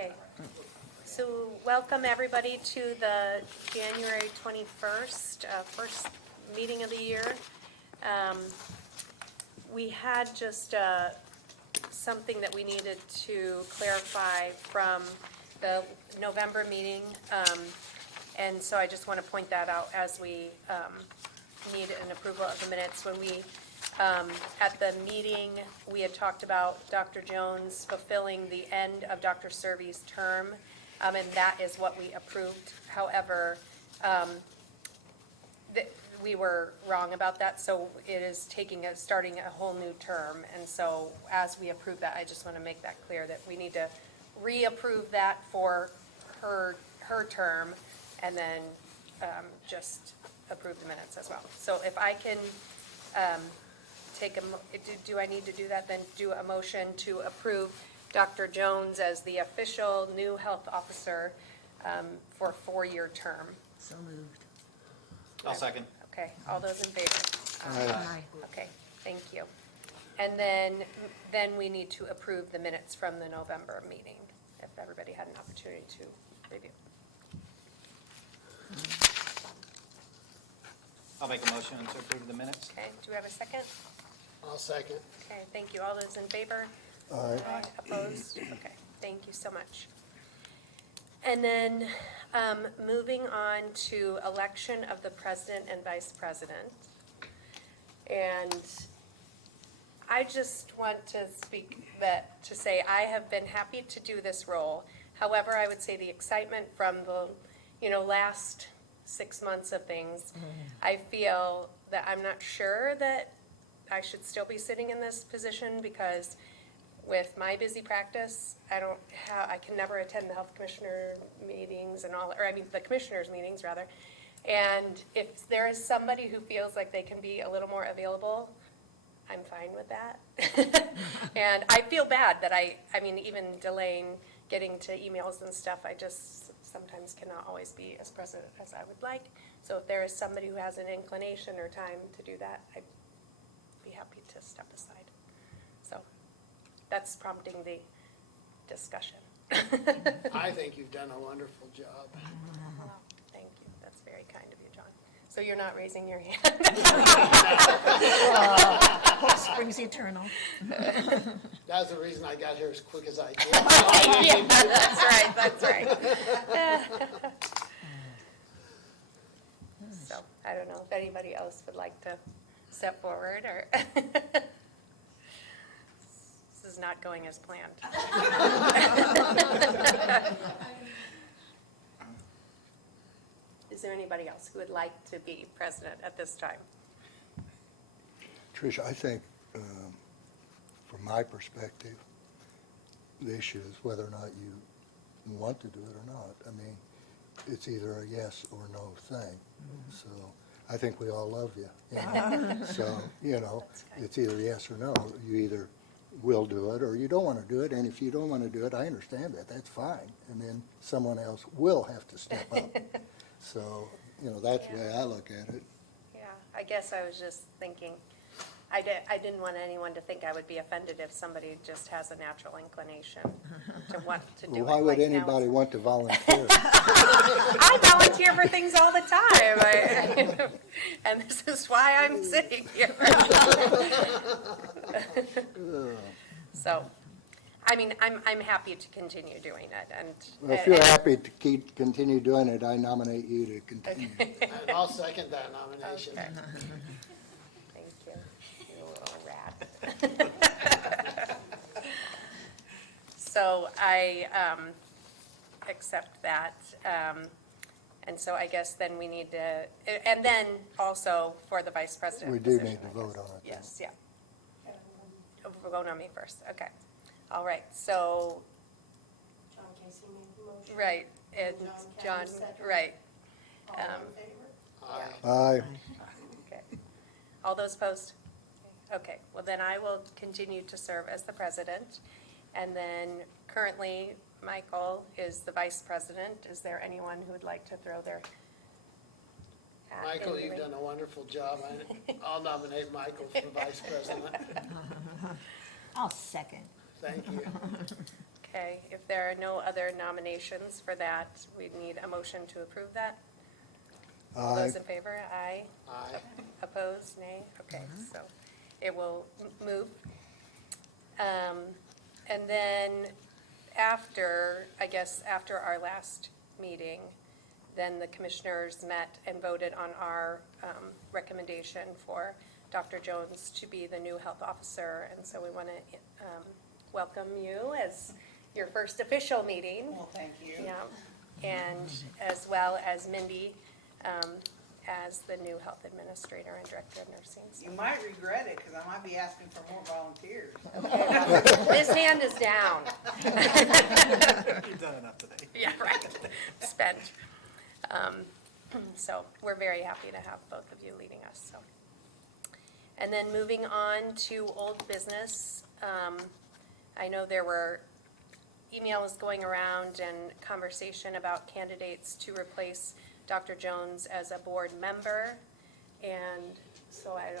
Okay, so welcome everybody to the January 21st, first meeting of the year. We had just something that we needed to clarify from the November meeting, and so I just want to point that out as we need an approval of the minutes. When we at the meeting, we had talked about Dr. Jones fulfilling the end of Dr. Servy's term, and that is what we approved. However, we were wrong about that, so it is starting a whole new term. And so as we approve that, I just want to make that clear that we need to reapprove that for her term, and then just approve the minutes as well. So if I can do I need to do that, then do a motion to approve Dr. Jones as the official new health officer for a 4-year term? So moved. I'll second. Okay, all those in favor? Aye. Okay, thank you. And then we need to approve the minutes from the November meeting, if everybody had an opportunity to review. I'll make a motion to approve the minutes. Okay, do we have a second? I'll second. Okay, thank you. All those in favor? Aye. Opposed? Okay, thank you so much. And then, moving on to election of the president and vice president. And I just want to say I have been happy to do this role. However, I would say the excitement from the, last 6 months of things, I feel that I'm not sure that I should still be sitting in this position, because with my busy practice, I can never attend the health commissioner meetings and the commissioners meetings rather. And if there is somebody who feels like they can be a little more available, I'm fine with that. And I feel bad that even delaying getting to emails and stuff, I just sometimes cannot always be as present as I would like. So if there is somebody who has an inclination or time to do that, I'd be happy to step aside. So that's prompting the discussion. I think you've done a wonderful job. Well, thank you. That's very kind of you, John. So you're not raising your hand? Hope springs eternal. That's the reason I got here as quick as I did. Yeah, that's right. So, I don't know if anybody else would like to step forward, or this is not going as planned. Is there anybody else who would like to be president at this time? Tricia, I think, from my perspective, the issue is whether or not you want to do it or not. I mean, it's either a yes or no thing. So I think we all love you. So, it's either yes or no. You either will do it or you don't want to do it. And if you don't want to do it, I understand that. That's fine. And then someone else will have to step up. So, that's the way I look at it. Yeah, I guess I was just thinking, I didn't want anyone to think I would be offended if somebody just has a natural inclination to want to do it. Well, why would like now. anybody want to volunteer? I volunteer for things all the time, and this is why I'm sitting here. So, I'm happy to continue doing it, and. Well, if you're happy to continue doing it, I nominate you to continue. And I'll second that nomination. Okay. Thank you, you little rat. So I accept that, and so I guess then we need to, and then also for the vice president We do position, need to I vote guess. on it. Yes, yeah. Vote on me first, okay. All right, so, John Casey made the motion. right, and John, Kennedy seconded. right. All in favor? Aye. Aye. Okay. All those opposed? Okay, well then I will continue to serve as the president. And then currently, Michael is the vice president. Is there anyone who would like to throw their hat in Michael, the you've ring? done a wonderful job. I'll nominate Michael for vice president. I'll second. Thank you. Okay, if there are no other nominations for that, we need a motion to approve that. All Aye. those in favor, aye. Aye. Opposed, nay? Okay, so it will move. And then after, I guess, after our last meeting, then the commissioners met and voted on our recommendation for Dr. Jones to be the new health officer. And so we want to welcome you as your first official meeting. Well, thank you. Yeah, and as well as Mindy as the new health administrator and director of nursing. So- You might regret it, because I might be asking for more volunteers. His hand is down. You've done enough today. Yeah, right, spent. So we're very happy to have both of you leading us, so. And then moving on to old business, I know there were emails going around and conversation about candidates to replace Dr. Jones as a board member. And so I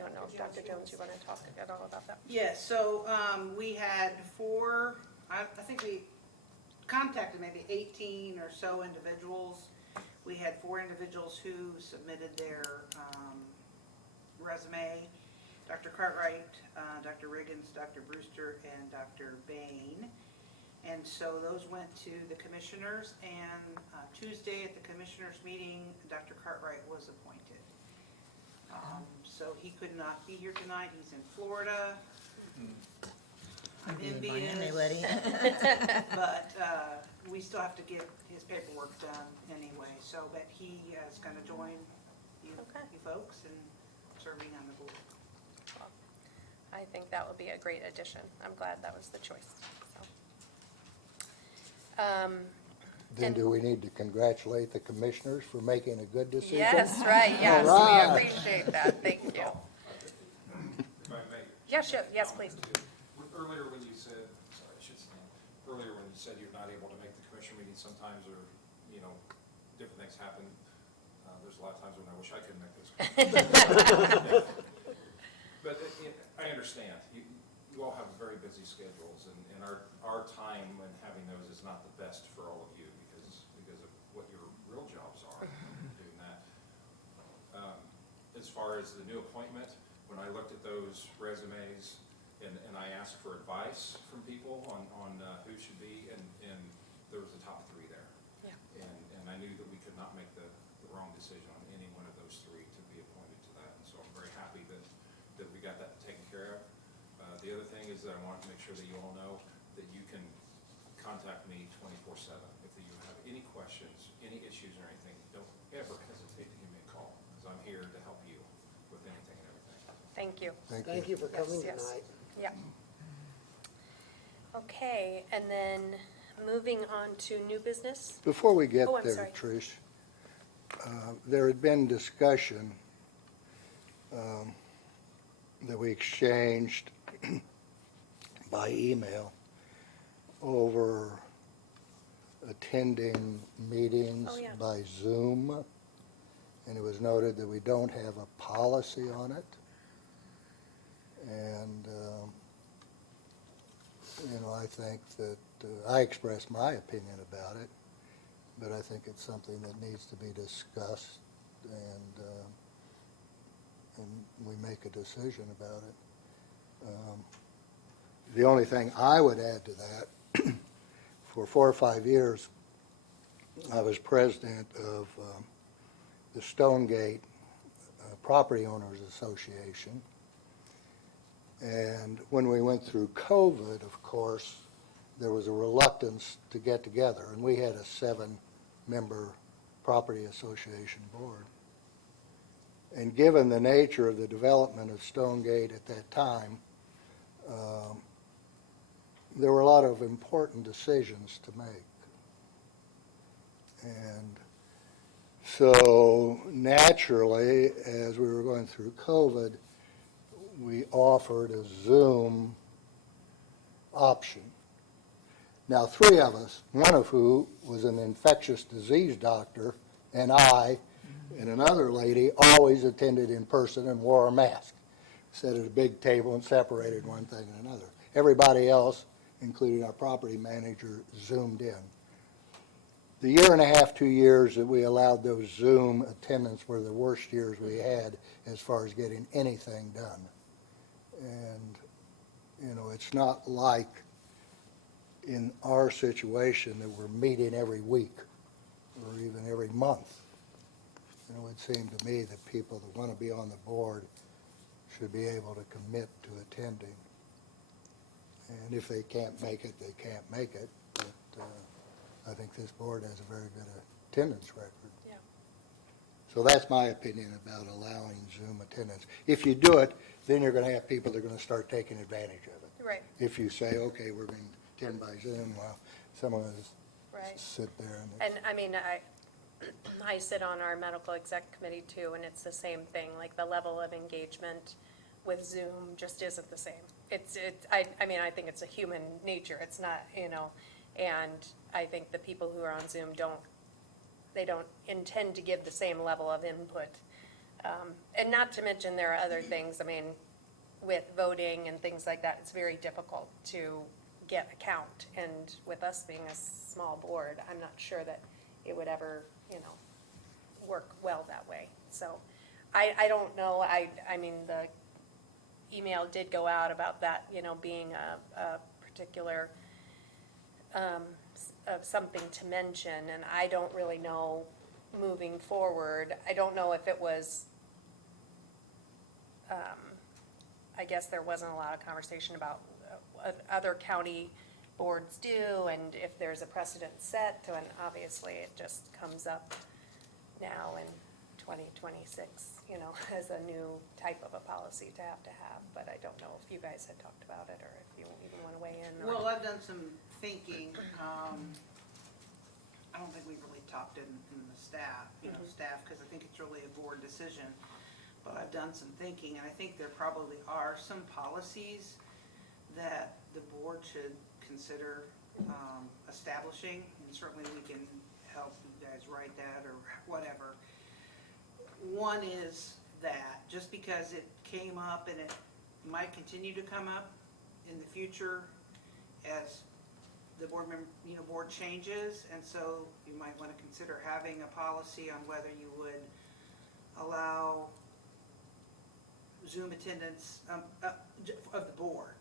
don't know if Dr. Jones, you want to talk at all about that? Yes, so we had four, I think we contacted maybe 18 or so individuals. We had 4 individuals who submitted their resume. Dr. Cartwright, Dr. Riggins, Dr. Brewster, and Dr. Bain. And so those went to the commissioners, and Tuesday at the commissioners' meeting, Dr. Cartwright was appointed. So he could not be here tonight, he's in Florida. I'm envious. Miami wedding. But we still have to get his paperwork done anyway, so, but he is gonna join you Okay. you folks in serving on the board. Well, I think that would be a great addition. I'm glad that was the choice, so. Then do we need to congratulate the commissioners for making a good decision? Yes, right, yes, All right. we appreciate that, thank you. If I may. Yeah, sure, yes, please. Earlier when you said, sorry, I should stand. Earlier when you said you're not able to make the commission meeting sometimes, or, you know, different things happen. There's a lot of times when I wish I could make this. But I understand. You all have very busy schedules, and our time when having those is not the best for all of you because of what your real jobs are doing that. As far as the new appointment, when I looked at those resumes, and I asked for advice from people on who should be, and there was the top 3 there. Yeah. And I knew that we could not make the wrong decision on any one of those 3 to be appointed to that. And so I'm very happy that we got that taken care of. The other thing is that I want to make sure that you all know that you can contact me 24/7. If you have any questions, any issues or anything, don't ever hesitate to give me a call, because I'm here to help you with anything and everything. Thank you. Thank you for coming Yes, yes. tonight. Yeah. Okay, and then moving on to new business. Before we get Oh, I'm there, sorry. Trish, there had been discussion that we exchanged by email over attending meetings Oh, yeah. by Zoom, and it was noted that we don't have a policy on it. And, you know, I think that, I expressed my opinion about it, but I think it's something that needs to be discussed, and we make a decision about it. The only thing I would add to that, for 4 or 5 years, I was president of the Stonegate Property Owners Association. And when we went through COVID, of course, there was a reluctance to get together, and we had a 7-member property association board. And given the nature of the development of Stonegate at that time, there were a lot of important decisions to make. And so naturally, as we were going through COVID, we offered a Zoom option. Now, 3 of us, one of who was an infectious disease doctor, and I, and another lady, always attended in person and wore a mask. Sat at a big table and separated one thing and another. Everybody else, including our property manager, zoomed in. The year and a half, 2 years that we allowed those Zoom attendance were the worst years we had as far as getting anything done. And, you know, it's not like in our situation that we're meeting every week or even every month. It would seem to me that people that want to be on the board should be able to commit to attending. And if they can't make it, they can't make it. But I think this board has a very good attendance record. Yeah. So that's my opinion about allowing Zoom attendance. If you do it, then you're going to have people that are going to start taking advantage of it. Right, If you say, okay, we're going to attend by Zoom, well, someone will right. sit there and. And I mean, I sit on our medical exec committee too, and it's the same thing, like the level of engagement with Zoom just isn't the same. I mean, I think it's a human nature, it's not, you know, and I think the people who are on Zoom don't intend to give the same level of input. And not to mention there are other things, I mean, with voting and things like that, it's very difficult to get a count. And with us being a small board, I'm not sure that it would ever, you know, work well that way. So I don't know, I mean, the email did go out about that, you know, being a particular, of something to mention, and I don't really know moving forward. I don't know if it was, I guess there wasn't a lot of conversation about what other county boards do, and if there's a precedent set, and obviously it just comes up now in 2026, you know, as a new type of a policy to have, but I don't know if you guys had talked about it, or if you even want to weigh in. or- Well, I've done some thinking, I don't think we've really talked in the staff, staff, because I think it's really a board decision. But I've done some thinking, and I think there probably are some policies that the board should consider establishing, and certainly we can help you guys write that or whatever. One is that, just because it came up and it might continue to come up in the future as the board member, board changes, and so you might want to consider having a policy on whether you would allow Zoom attendance of the board.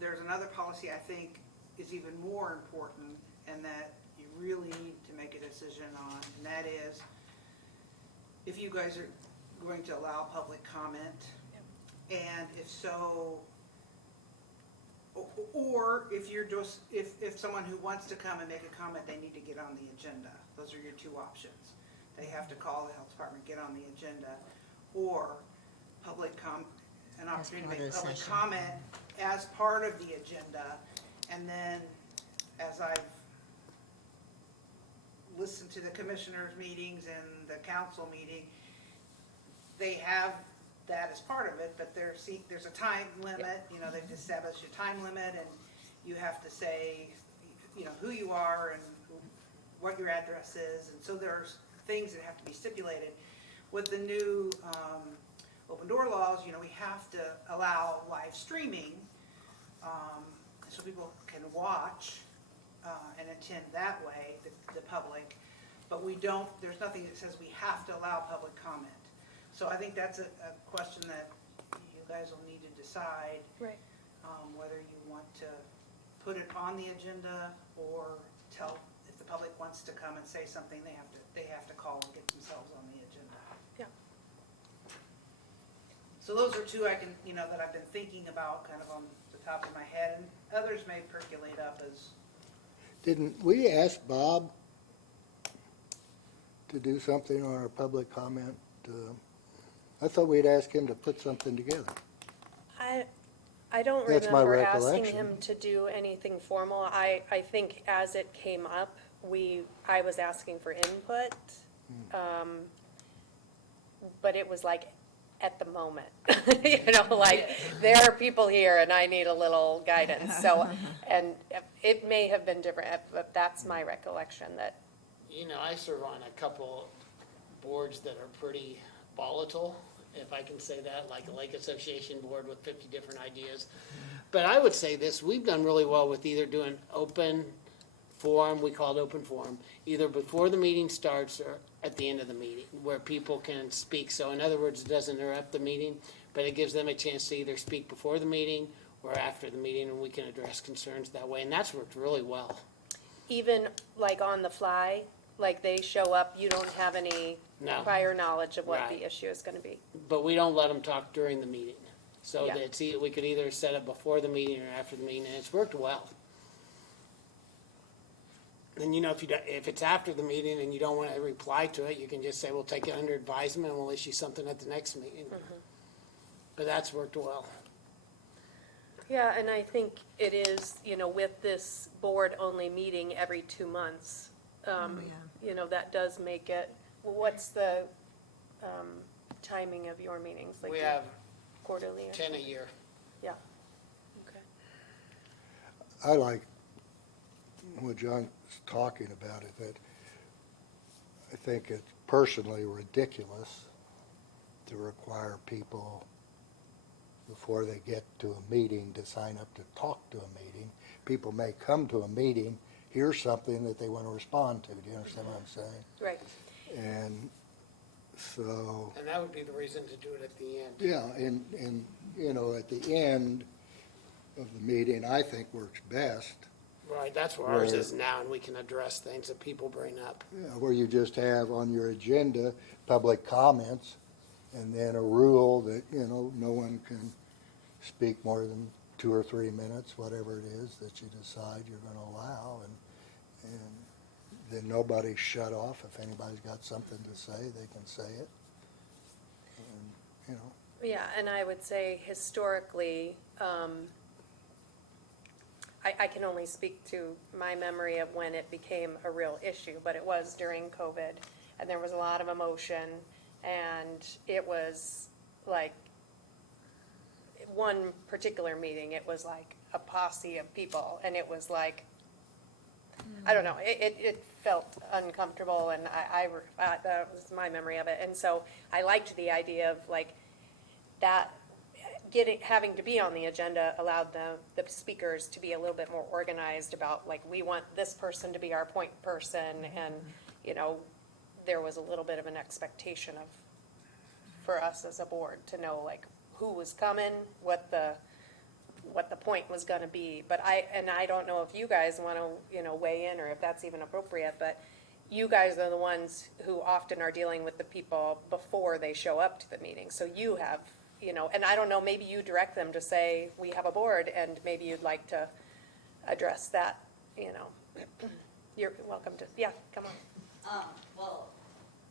There's another policy I think is even more important, and that you really need to make a decision on, and that is if you guys are going to allow public comment, and if so, or if you're just, if someone who wants to come and make a comment, they need to get on the agenda. Those are your two options. They have to call the health department, get on the agenda, or an opportunity to part of make the public session. comment as part of the agenda. And then, as I've listened to the commissioners' meetings and the council meeting, they have that as part of it, but there's a time limit, they've established a time limit, and you have to say, who you are and what your address is, and so there's things that have to be stipulated. With the new open door laws, we have to allow live streaming, so people can watch and attend that way, the public, but there's nothing that says we have to allow public comment. So I think that's a question that you guys will need to decide. Right. Whether you want to put it on the agenda, or if the public wants to come and say something, they have to call and get themselves on the agenda. Yeah. So those are two that I've been thinking about kind of on the top of my head, and others may percolate up as. Didn't we ask Bob to do something on our public comment? I thought we'd ask him to put something together. I don't That's my remember asking recollection. him to do anything formal. I think as it came up, I was asking for input. But it was like at the moment, there are people here and I need a little guidance. So, and it may have been different, but that's my recollection that, I serve on a couple boards that are pretty volatile, if I can say that, like a lake association board with 50 different ideas. But I would say this, we've done really well with either doing open forum, we call it open forum, either before the meeting starts or at the end of the meeting, where people can speak. So in other words, it doesn't interrupt the meeting, but it gives them a chance to either speak before the meeting or after the meeting, and we can address concerns that way, and that's worked really well. Even like on the fly, like they show up, you don't have any No. prior knowledge of what Right. the issue is gonna be. But we don't let them talk during the meeting. So Yeah. that it's, we could either set it before the meeting or after the meeting, and it's worked well. And you know, if it's after the meeting and you don't want to reply to it, you can just say, we'll take it under advisement and we'll issue something at the next meeting. But that's worked well. Yeah, and I think it is, you know, with this board only meeting every 2 months, yeah. you know, that does make it, what's the timing of your meetings? Like We have quarterly? or- 10 a year. Yeah, okay. I like what John's talking about, it that I think it's personally ridiculous to require people before they get to a meeting to sign up to talk to a meeting. People may come to a meeting, hear something that they want to respond to. Do you understand what I'm saying? Right. And so, And that would be the reason to do it at the end. yeah, and, you know, at the end of the meeting, I think works best, Right, that's where ours Where- is now, and we can address things that people bring up. where you just have on your agenda, public comments, and then a rule that, you know, no one can speak more than 2 or 3 minutes, whatever it is that you decide you're gonna allow, and then nobody's shut off. If anybody's got something to say, they can say it. And, you know, Yeah, and I would say historically, I can only speak to my memory of when it became a real issue, but it was during COVID, and there was a lot of emotion, and it was like, one particular meeting, it was like a posse of people, and it was like, I don't know, it felt uncomfortable, and that was my memory of it, and so I liked the idea of like, that having to be on the agenda allowed the speakers to be a little bit more organized about, like, we want this person to be our point person, and, you know, there was a little bit of an expectation of, for us as a board, to know, like, who was coming, what the point was gonna be. But I don't know if you guys wanna, you know, weigh in, or if that's even appropriate, but you guys are the ones who often are dealing with the people before they show up to the meeting, so you have, you know, and I don't know, maybe you direct them to say, we have a board, and maybe you'd like to address that, you know. You're welcome to, yeah, come on. Well,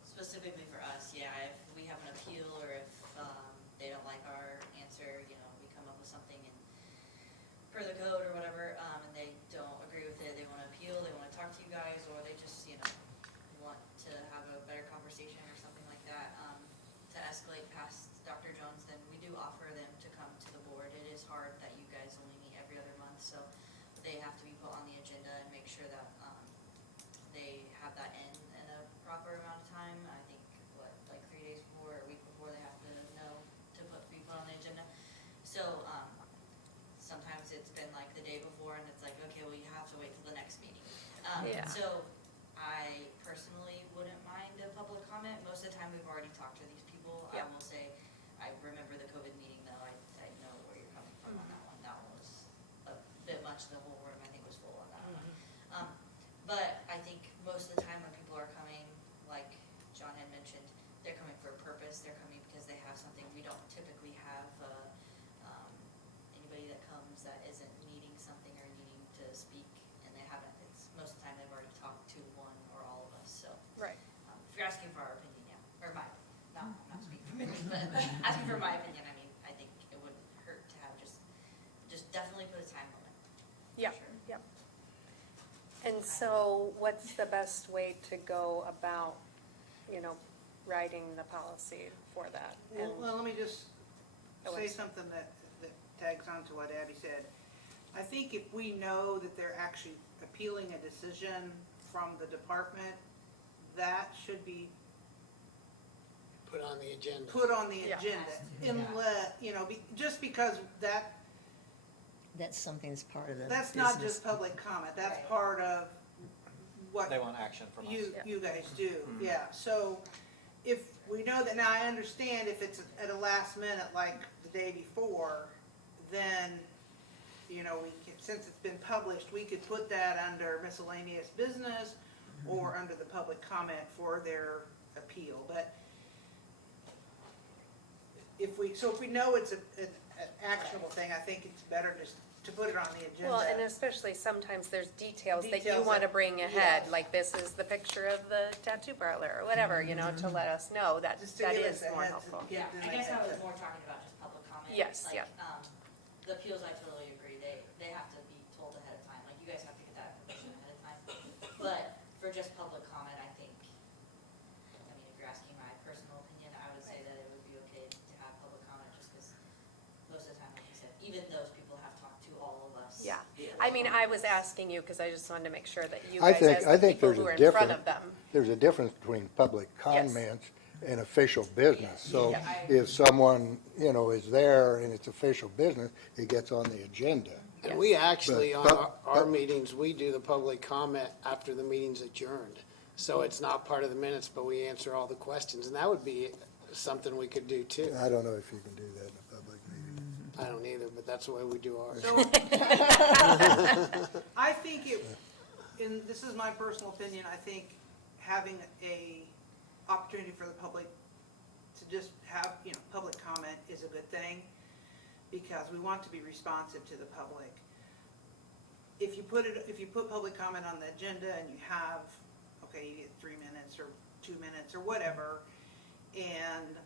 specifically for us, yeah, if we have an appeal or if, they don't like our answer, you know, we come up with something and per the code or whatever, and they don't agree with it, they wanna appeal, they wanna talk to you guys, or they just, you know, want to have a better conversation or something like that, to escalate past Dr. Jones, then we do offer them to come to the board. It is hard that you guys only meet every other month, so they have to be put on the agenda and make sure that, they have that in a proper amount of time. I think, like 3 days before or a week before, they have to know to be put on the agenda. So, sometimes it's been like the day before and it's like, okay, well, you have to wait till the next meeting. Yeah. So, I personally wouldn't mind a public comment. Most of the time, we've already talked to these people. Yeah. I will say, I remember the COVID meeting though. I know where you're coming from on that one. That one was a bit much. The whole room, I think, was full on that one. But I think most of the time when people are coming, like John had mentioned, they're coming for a purpose. They're coming because they have something. We don't typically have anybody that comes that isn't needing something or needing to speak, and they haven't. It's most of the time they've already talked to one or all of us. So Right. if you're asking for our opinion, yeah, or my, no, I'm not speaking for me, but asking for my opinion, I mean, I think it wouldn't hurt to have just definitely put a time limit. for Yeah, sure. yeah. And so what's the best way to go about, you know, writing the policy for that? And- Well, let me just Oh, say it's- something that tags on to what Abby said. I think if we know that they're actually appealing a decision from the department, that should be Put on the agenda. put on the Yeah. agenda. Unless, just because That's something that's part of the that's not business. just public comment, that's Right. part of what They want action from us. you guys do, yeah. So if we know that, now I understand if it's at a last minute, like the day before, then, we can, since it's been published, we could put that under miscellaneous business or under the public comment for their appeal, but if we know it's an actionable thing, I think it's better just to put it on the agenda. Well, and especially sometimes there's details that you Details want to that- bring ahead, yes. like this is the picture of the tattoo parlor, or whatever, to let us know that Just to that give is us a more heads- helpful. give Yeah, them I a guess I heads was up. more talking about just public comment. Yes, Like, yeah. The appeals, I totally agree, they have to be told ahead of time, like, you guys have to get that information ahead of time. But for just public comment, I think, if you're asking my personal opinion, I would say that it would be okay to have public comment, just because most of the time, like you said, even those people have talked to all of us. Yeah, I mean, I was asking you because I just wanted to make sure that you I guys, think- as I the think people there's who a are in front different- of them. There's a difference between public comments and official business. So Yeah. if someone, is there and it's official business, it gets on the agenda. And we actually, But- on our meetings, we do the public comment after the meeting's adjourned. So it's not part of the minutes, but we answer all the questions, and that would be something we could do too. I don't know if you can do that in a public meeting. I don't either, but that's the way we do ours. So, I think and this is my personal opinion, I think having a opportunity for the public to just have, public comment is a good thing, because we want to be responsive to the public. If you put public comment on the agenda and you have, okay, you get 3 minutes or 2 minutes or whatever, and,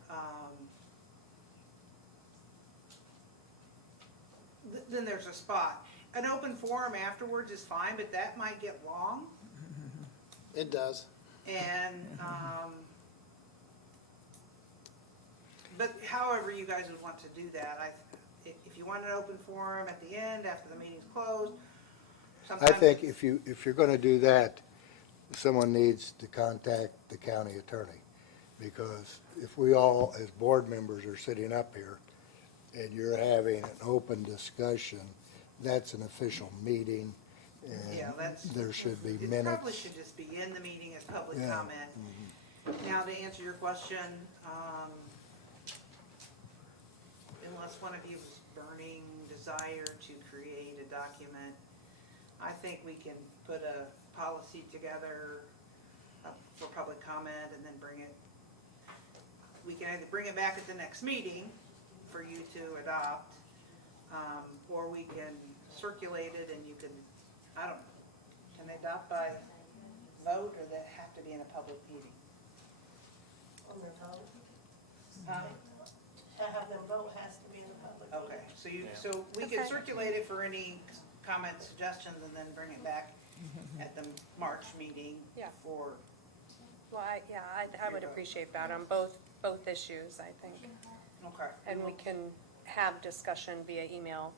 then there's a spot. An open forum afterwards is fine, but that might get long, It does. and, but however you guys would want to do that, if you want an open forum at the end, after the meeting's closed, I sometimes. think if you're gonna do that, someone needs to contact the county attorney. Because if we all, as board members, are sitting up here and you're having an open discussion, that's an official meeting, Yeah, and that's. there should be It probably minutes. should just be in the meeting as public Yeah. comment. Now, to answer your question, unless one of you has burning desire to create a document, I think we can put a policy together for public comment and then we can either bring it back at the next meeting for you to adopt, or we can circulate it and you can, can they adopt by vote, or they have to be in a public meeting? On their vote. Huh? To have them vote has to be in the public. Okay, so we can Okay. circulate it for any comments, suggestions, and then bring it back at the March meeting Yeah. for, Well, I would appreciate that on both issues, I think. okay. And we can have discussion via email.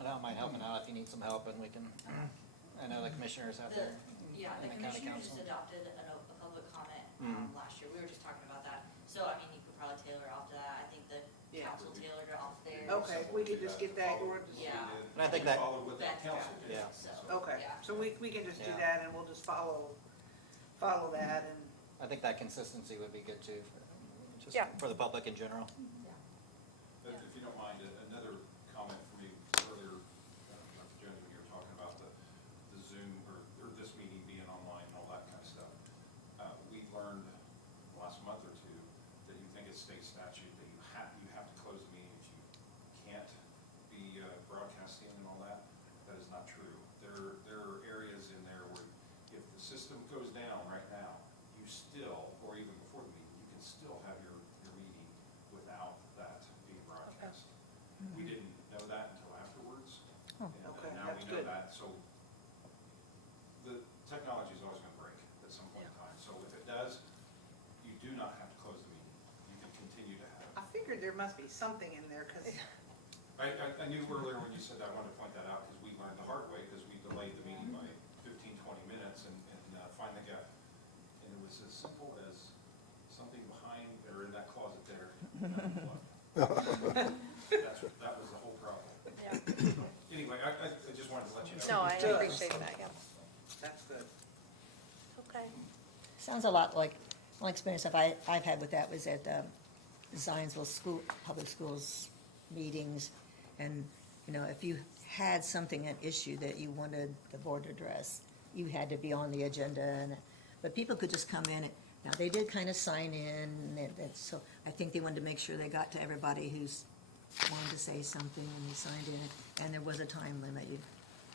I don't mind helping out if you need some help, and we can, I know the commissioners out there. Yeah, the in county commissioners just council. adopted a public comment, Mhm. last year, we were just talking about that. So, I mean, you could probably tailor off to that, I think the Yeah. council tailored it off theirs. Okay, if we could just get that, or just- Yeah. And I think that- Follow what the That's council correct. did. Yeah. So, okay, yeah. so we can just do Yeah. that, and we'll just follow that, and, I think that consistency would be good too, just Yeah. for the public in general. If you don't mind, another comment for me earlier, Dr. Jones, when you were talking about the Zoom or this meeting being online and all that kind of stuff. We learned last month or two that you think it's state statute that you have to close the meeting if you can't be broadcasting and all that. That is not true. There are areas in there where if the system goes down right now, you still, or even before the meeting, you can still have your meeting without that being broadcast. We didn't know that until afterwards. Oh. And Okay, now that's we know good. that, so the technology is always gonna break at some point in time. So if it does, you do not have to close the meeting. You can continue to have. I figured there must be something in there, because, I knew earlier when you said that, I wanted to point that out, because we learned the hard way, because we delayed the meeting by 15, 20 minutes, and finally got, and it was as simple as something behind, or in that closet That was the whole problem. Yeah. Anyway, I just wanted to let you know. No, I It does. appreciate that, yeah. That's good. Okay. Sounds a lot like, one experience I've had with that was at Zionsville School, Public Schools meetings. And, you know, if you had something, an issue that you wanted the board to address, you had to be on the agenda. But people could just come in, now they did kind of sign in, and so I think they wanted to make sure they got to everybody who's wanted to say something, and they signed in, and there was a time limit.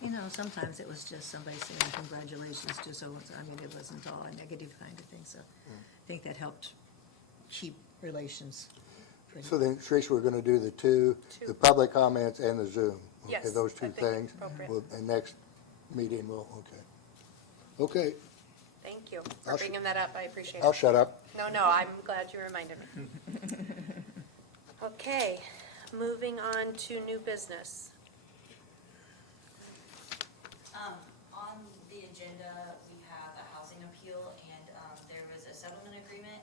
You know, sometimes it was just somebody saying congratulations, just so, I mean, it wasn't all a negative kind of thing, so I think that helped keep relations pretty. So then, Trish, we're gonna do the Two. public comments and the Zoom. Okay, Yes, those I two think things. appropriate. And next meeting, we'll, okay. Okay, Thank you for I'll sh- bringing that up, I appreciate I'll it. shut up. No, I'm glad you reminded me. Okay, moving on to new business. On the agenda, we have a housing appeal, and, there was a settlement agreement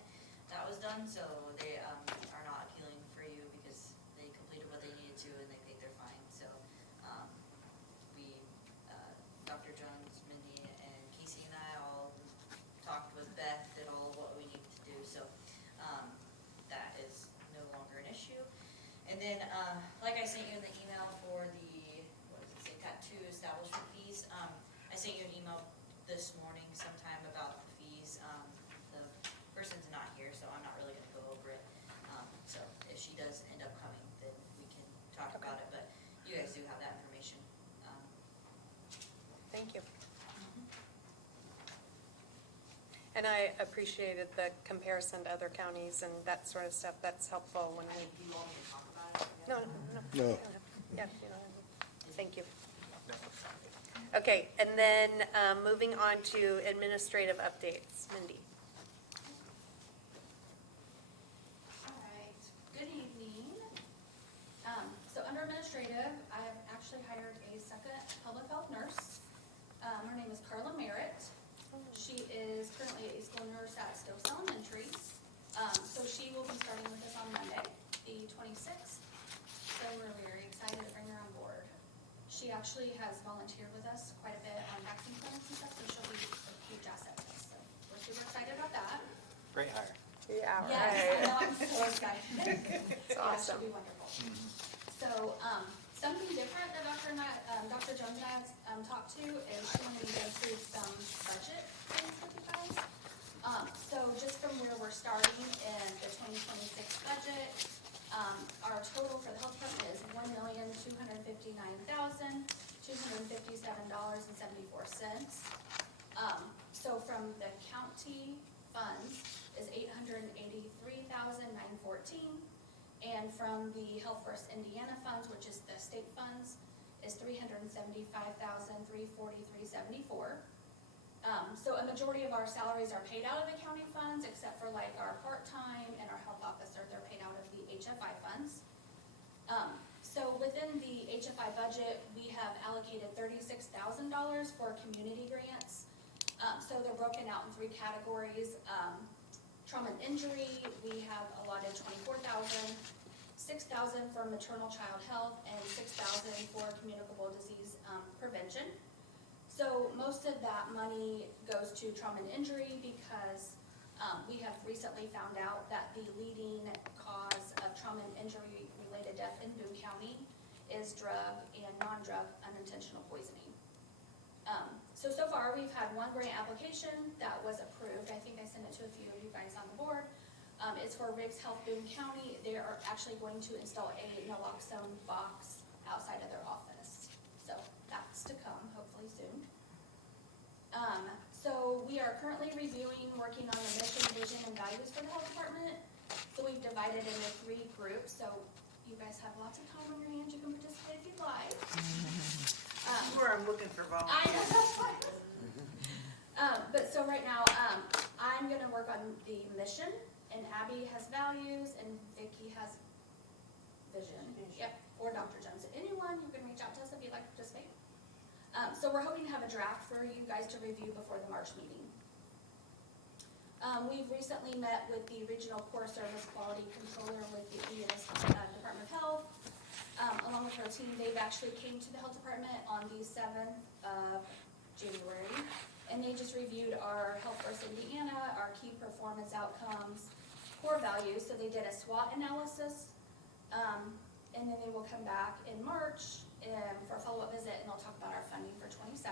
that was done, so they, are not appealing for you because they completed what they needed to and they paid their fine, so, we, Dr. Jones, Mindy, and Casey and I all talked with Beth, did all what we needed to do, so, that is no longer an issue. And then, like I sent you in the email for the, what does it say, tattoo establishment fees, I sent you an email this morning sometime about the fees. The person's not here, so I'm not really gonna go over it. So if she does end up coming, then we can talk about it, but you guys do have that information. Thank you. And I appreciated the comparison to other counties and that sort of stuff, that's helpful when I we, mean, do you want me to talk about it? no, No. yeah, you know, thank you. Okay, and then, moving on to administrative updates, Mindy. All right, good evening. So under administrative, I have actually hired a second public health nurse. Her name is Carla Merritt. She is currently a school nurse at Stokes Elementary. So she will be starting with us on Monday, the 26th. So we're very excited to bring her on board. She actually has volunteered with us quite a bit on vaccine clinics and stuff, so she'll be a huge asset to us. So we're super excited about that. Great hire. Yeah, Yes, I know, I'm so excited. It's Yeah, awesome. she'll be wonderful. So, something different that Dr. Jones and I have, talked to is she wanted to go through some budget things with you guys. So just from where we're starting in the 2026 budget, our total for the health department is $1,259,257.74. So from the county funds is $883,914. And from the Health First Indiana funds, which is the state funds, is $375,343.74. So a majority of our salaries are paid out of the county funds, except for like our part-time and our health officer, they're paid out of the HFI funds. So within the HFI budget, we have allocated $36,000 for community grants. So they're broken out in three categories. Trauma and injury, we have allotted $24,000, $6,000 for maternal child health, and $6,000 for communicable disease prevention. So most of that money goes to trauma and injury because we have recently found out that the leading cause of trauma and injury related death in Boone County is drug and non-drug unintentional poisoning. So far, we've had one grant application that was approved. I think I sent it to a few of you guys on the board. It's for Riggs Health Boone County. They are actually going to install a naloxone box outside of their office. So that's to come, hopefully soon. So we are currently reviewing, working on the mission, vision, and values for the health department. So we've divided into 3 groups. So you guys have lots of time on your hands. You can participate if you'd like. Where I'm looking for I know, volunteers. that's fine. But so right now, I'm gonna work on the mission, and Abby has values, and Vicki has vision. Yep, or Dr. Jones. Anyone, you can reach out to us if you'd like to participate. So we're hoping to have a draft for you guys to review before the March meeting. We've recently met with the Regional Core Service Quality Controller with the ES Department of Health. Along with her team, they've actually came to the health department on the 7th of January. And they just reviewed our Health First Indiana, our key performance outcomes, core values. So they did a SWOT analysis. And then they will come back in March for a follow-up visit, and they'll talk about our funding for 27.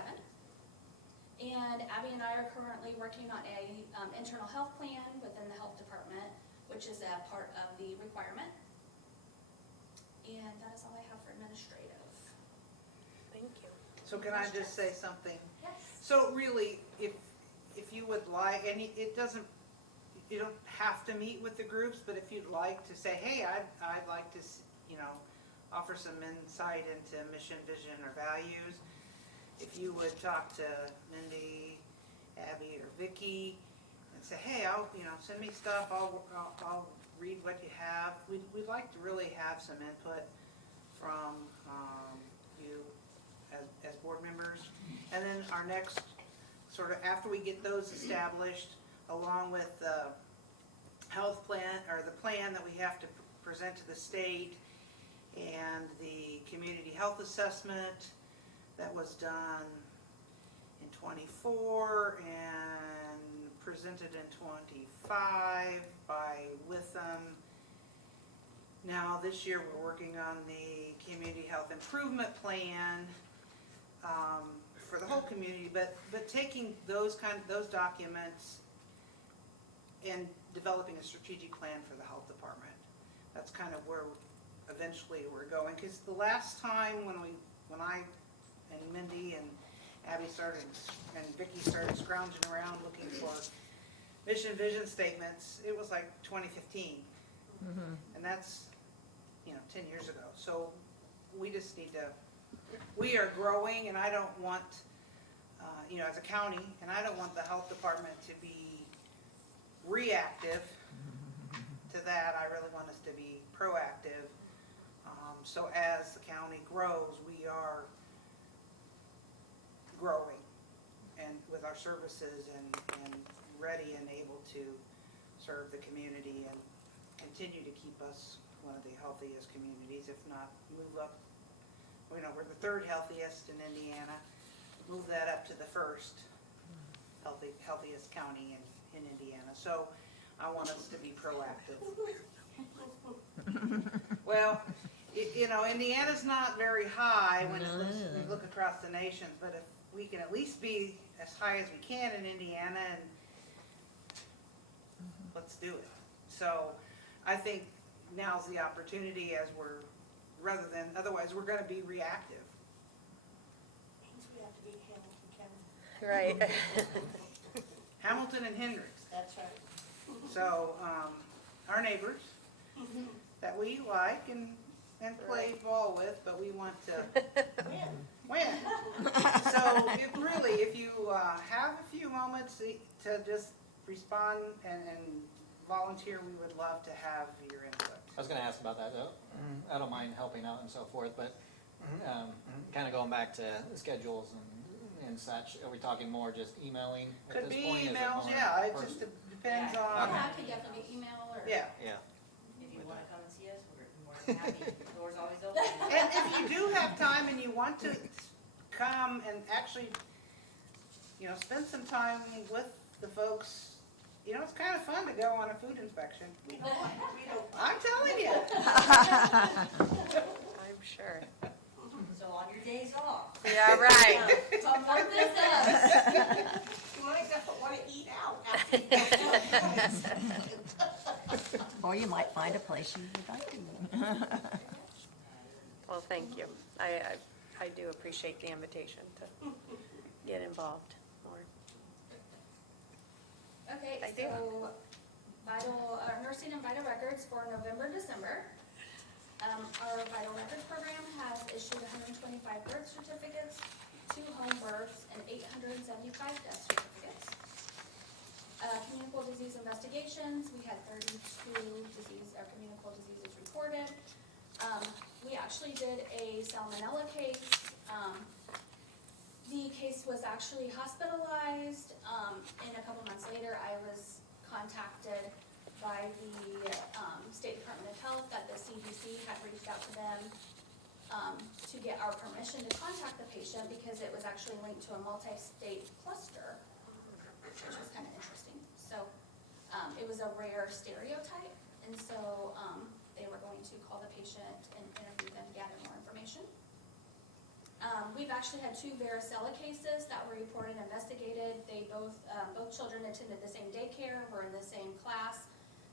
And Abby and I are currently working on a internal health plan within the health department, which is a part of the requirement. And that is all I have for administrative. Thank you. So can I just say something? Yes. So really, if you would like, and it doesn't, you don't have to meet with the groups, but if you'd like to say, hey, I'd like to, offer some insight into mission, vision, or values, if you would talk to Mindy, Abby, or Vicky, and say, hey, send me stuff, I'll read what you have. We'd like to really have some input from you as board members. And then our next, sort of after we get those established, along with the health plan, or the plan that we have to present to the state, and the community health assessment that was done in 24 and presented in 25 by Witham. Now this year we're working on the community health improvement plan for the whole community, but taking those documents and developing a strategic plan for the health department. That's kind of where eventually we're going, because the last time when I and Mindy and Abby and Vicky started scrounging around looking for mission vision statements, it was like 2015. And that's 10 years ago. So we just need to, we are growing, and I don't want as a county, and I don't want the health department to be reactive to that. I really want us to be proactive. So as the county grows, we are growing and with our services and ready and able to serve the community and continue to keep us one of the healthiest communities, if not move up. We're the third healthiest in Indiana. Move that up to the first healthiest county in Indiana. So I want us to be proactive. Well, Indiana's not very high when you look across the nation, but if we can at least be as high as we can in Indiana, and let's do it. So I think now's the opportunity, otherwise we're gonna be reactive. Means we have to be Hamilton County. Right. Hamilton and Hendricks. That's right. So, our neighbors that we like and play ball with, but we want to win. So if you have a few moments to just respond and volunteer, we would love to have your input. I was gonna ask about that, though. I don't mind helping out and so forth, but kind of going back to schedules and such, are we talking more just emailing at Could this be point? Is it emails, more yeah, it person- just depends Yeah, on, I could definitely be email or. yeah. Yeah. If you wanna come and see us, we're more than happy, the door's always open. And if you do have time and you want to come and actually, spend some time with the folks, it's kind of fun to go on a food inspection. We don't. I'm telling you. I'm sure. So on your days off. Yeah, right. Come work this up. You might want to eat out. Or you might find a place you would like to. Well, thank you. I do appreciate the invitation to get involved more. Okay, I do. so nursing and vital records for November, December. Our vital records program has issued 125 birth certificates, 2 home births, and 875 death certificates. Communicable disease investigations, we had 32 communicable diseases reported. We actually did a salmonella case. The case was actually hospitalized, and a couple months later, I was contacted by the State Department of Health, that the CDC had reached out to them to get our permission to contact the patient because it was actually linked to a multi-state cluster, which was kind of interesting. So it was a rare stereotype, and so they were going to call the patient and interview them, gather more information. We've actually had 2 varicella cases that were reported and investigated. They both children attended the same daycare, were in the same class.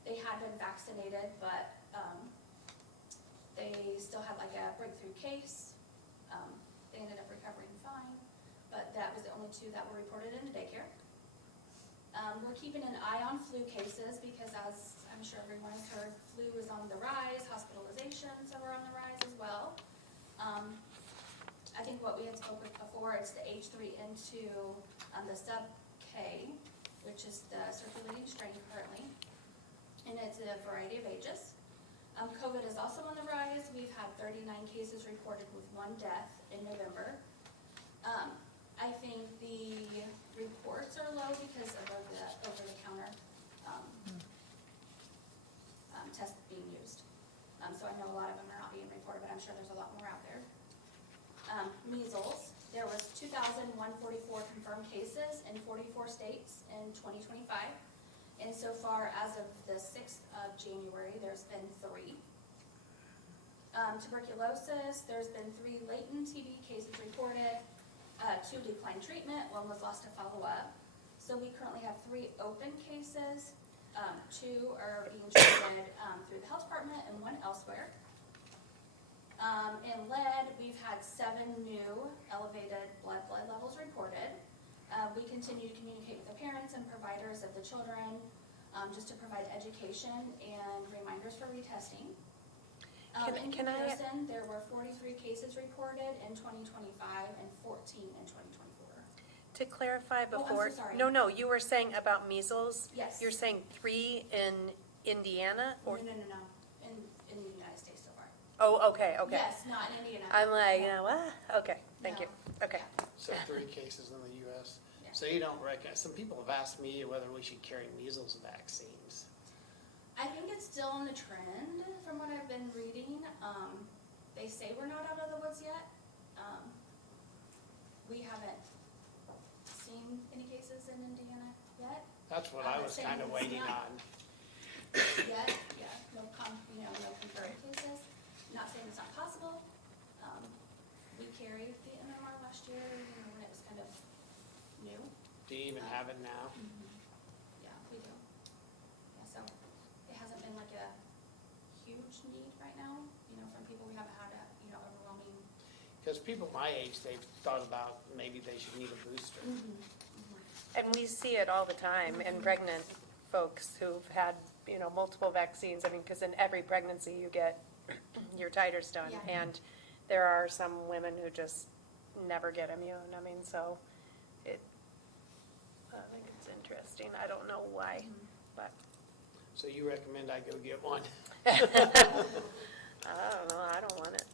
They had been vaccinated, but they still had like a breakthrough case. They ended up recovering fine, but that was the only 2 that were reported in the daycare. We're keeping an eye on flu cases because, as I'm sure everyone has heard, flu is on the rise, hospitalizations are on the rise as well. I think what we had spoken before, it's the H3N2, the sub-K, which is the circulating strain currently, and it's a variety of ages. COVID is also on the rise. We've had 39 cases reported with 1 death in November. I think the reports are low because of the over-the-counter test being used. So I know a lot of them are not being reported, but I'm sure there's a lot more out there. Measles, there was 2,144 confirmed cases in 44 states in 2025. And so far, as of the 6th of January, there's been 3. Tuberculosis, there's been 3 latent TB cases reported, 2 declined treatment, 1 was lost to follow-up. So we currently have 3 open cases, 2 are being treated through the health department and 1 elsewhere. In lead, we've had 7 new elevated blood levels reported. We continue to communicate with the parents and providers of the children, just to provide education and reminders for retesting. In comparison, there were 43 cases reported in 2025 and 14 in 2024. To clarify Oh, I'm so before, sorry. no, you were saying about measles? Yes. You're saying 3 in Indiana or? No, in the United States so far. Oh, okay. Yes, not in Indiana. I'm like, No. what? Okay, thank you. No. Okay. So 3 cases in the US. Yeah. So you don't recognize, some people have asked me whether we should carry measles vaccines. I think it's still on the trend from what I've been reading. They say we're not out of the woods yet. We haven't seen any cases in Indiana yet. That's what I was kind of waiting on. Yet, yeah, no concurrent cases. Not saying it's not possible. We carried the MMR last year, when it was kind of new. Do you even have it now? Yeah, we do. Yeah, so it hasn't been like a huge need right now, from people. We haven't had a, overwhelming. Because people my age, they've thought about maybe they should need a booster. And we see it all the time in pregnant folks who've had, multiple vaccines. I mean, because in every pregnancy you get your titers done. Yeah. And there are some women who just never get immune. I mean, so I think it's interesting. I don't know why, but So you recommend I go get one? I don't know. I don't want it.